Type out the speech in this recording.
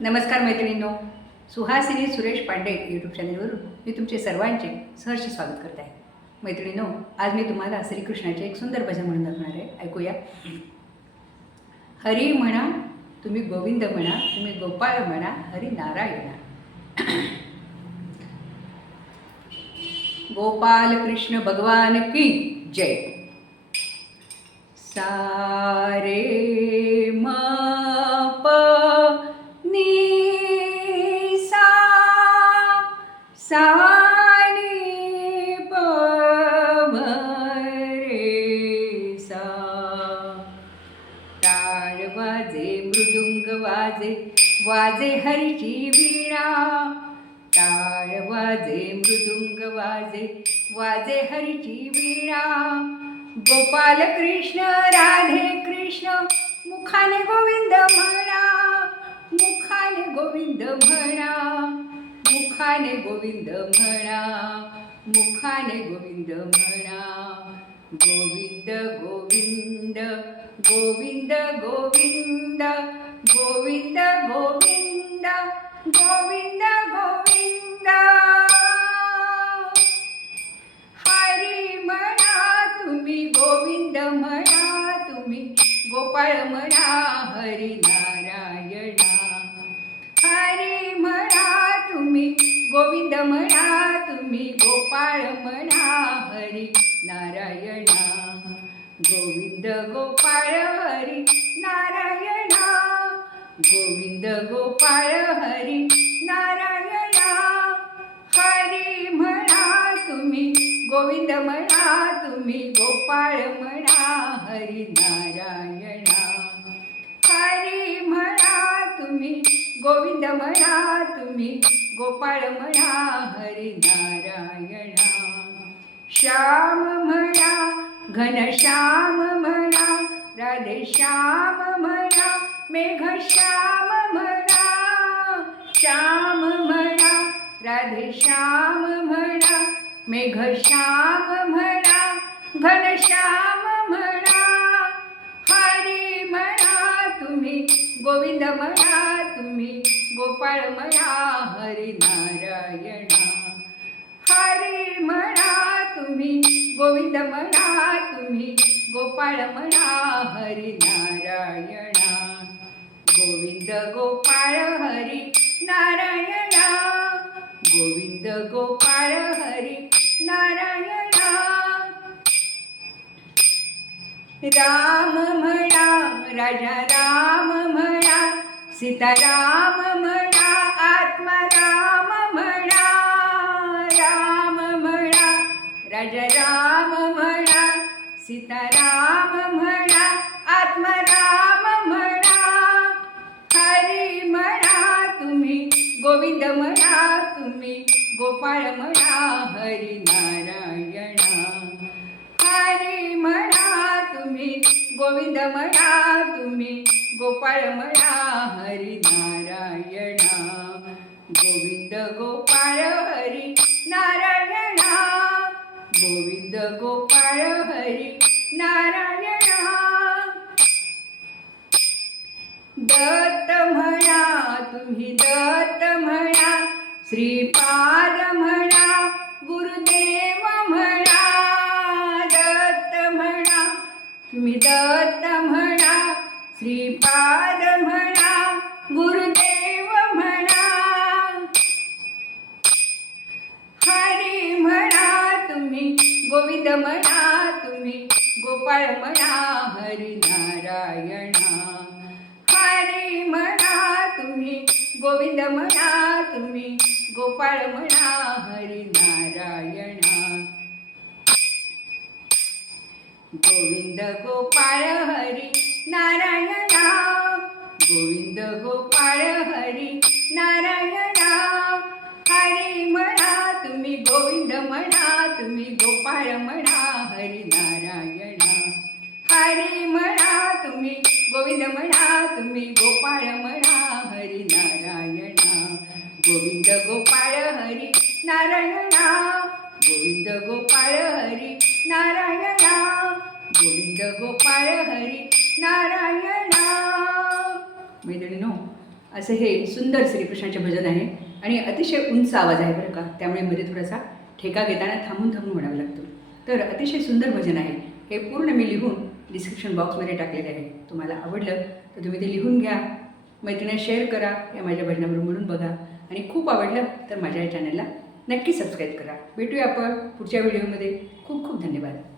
नमस्कार मैत्रिणींनो. सुहासिनी सुरेश पांडे यूट्यूब चॅनलवरून मी तुमचे सर्वांचे सहर्ष स्वागत करत आहे. मैत्रिणींनो आज मी तुम्हाला श्रीकृष्णाचे एक सुंदर भजन म्हणून दाखवणार आहे. ऐकूया. हरी म्हणा तुम्ही गोविंद म्हणा तुम्ही गोपाळ म्हणा हरी नारायणा. गोपाल कृष्ण भगवान की जय. सारे म वाजे वाजे हरीची वीणा. टाळ वाजे मृदुंग वाजे वाजे हरीची वीणा. गोपाल कृष्ण राधे कृष्ण मुखाने गोविंद म्हणा मुखाने गोविंद म्हणा मुखाने गोविंद म्हणा मुखाने गोविंद म्हणा. गोविंद गोविंद गोविंद गोविंद गोविंद गोविंद गोविंद गोविंद. हरी म्हणा तुम्ही गोविंद म्हणा तुम्ही गोपाळ म्हणा हरी नारायणा. हरी म्हणा तुम्ही गोविंद म्हणा तुम्ही गोपाळ म्हणा हरी नारायणा. गोविंद गोपाळ हरी नारायण. गोविंद गोपाळ हरी नारायणा. हरी म्हणा तुम्ही गोविंद म्हणा तुम्ही गोपाळ म्हणा हरी नारायणा. हरी म्हणा तुम्ही गोविंद म्हणा तुम्ही गोपाळ म्हणा हरी नारायणा. श्याम म्हणा घनश्याम म्हणा राधे श्याम म्हणा मेघ श्याम म्हणा श्याम म्हणा राधे श्याम म्हणा मेघ श्याम म्हणा घनश्याम म्हणा. हरी म्हणा तुम्ही गोविंद म्हणा तुम्ही गोपाळ म्हणा हरी नारायणा हरी म्हणा तुम्ही गोविंद म्हणा तुम्ही गोपाळ म्हणा हरी नारायण गोविंद गोपाळ हरी नारायणा गोविंद गोपाळ हरी नारायणा राम म्हणा राजा राम म्हणा सीताराम म्हणा आत्माराम म्हणा राम म्हणा राजा राम म्हणा सीताराम गोपाळ म्हणा हरी नारायणा हरी म्हणा तुम्ही गोविंद म्हणा तुम्ही गोपाळ म्हणा हरी नारायणा गोविंद गोपाळ हरी नारायणा गोविंद गोपाळ हरी नारायणा. दत्त म्हणा तुम्ही दत्त श्रीपाद म्हणा गुरुदेव म्हणा दत्त म्हणा तुम्ही दत्त म्हणा श्रीपाद म्हणा गुरुदेव म्हणा. हरी म्हणा तुम्ही गोविंद म्हणा तुम्ही गोपाळ म्हणा हरी नारायणा. हरी म्हणा तुम्ही गोविंद म्हणा तुम्ही गोपाळ म्हणा हरी नारायणा. गोविंद गोपाळ हरी नारायणा. गोविंद गोपाळ हरी नारायणा. हरी म्हणा तुम्ही गोविंद म्हणा तुम्ही गोपाळ म्हणा हरी नारायणा. हरी म्हणा तुम्ही गोविंद म्हणा तुम्ही गोपाळ म्हणा. हरी नारायणा गोविंद गोपाळ हरी नारायणा गोविंद गोपाळ हरी नारायणा. मैत्रिणीनो असं हे सुंदर श्रीकृष्णाचे भजन आहे आणि अतिशय उंच आवाज आहे बरं का त्यामुळे मध्ये थोडासा ठेका घेताना थांबून थांबून म्हणावं लागतो. तर अतिशय सुंदर भजन आहे. हे पूर्ण मी लिहून डिस्क्रिप्शन बॉक्समध्ये टाकलेले आहे. तुम्हाला आवडलं तर तुम्ही ते लिहून घ्या. मैत्रिणी शेअर करा या माझ्या भजनाबरोबर म्हणून बघा. आणि खूप आवडलं तर माझ्या या चॅनलला नक्की सबस्क्राईब करा. भेटूया आपण पुढच्या व्हिडिओमध्ये खूप खूप धन्यवाद.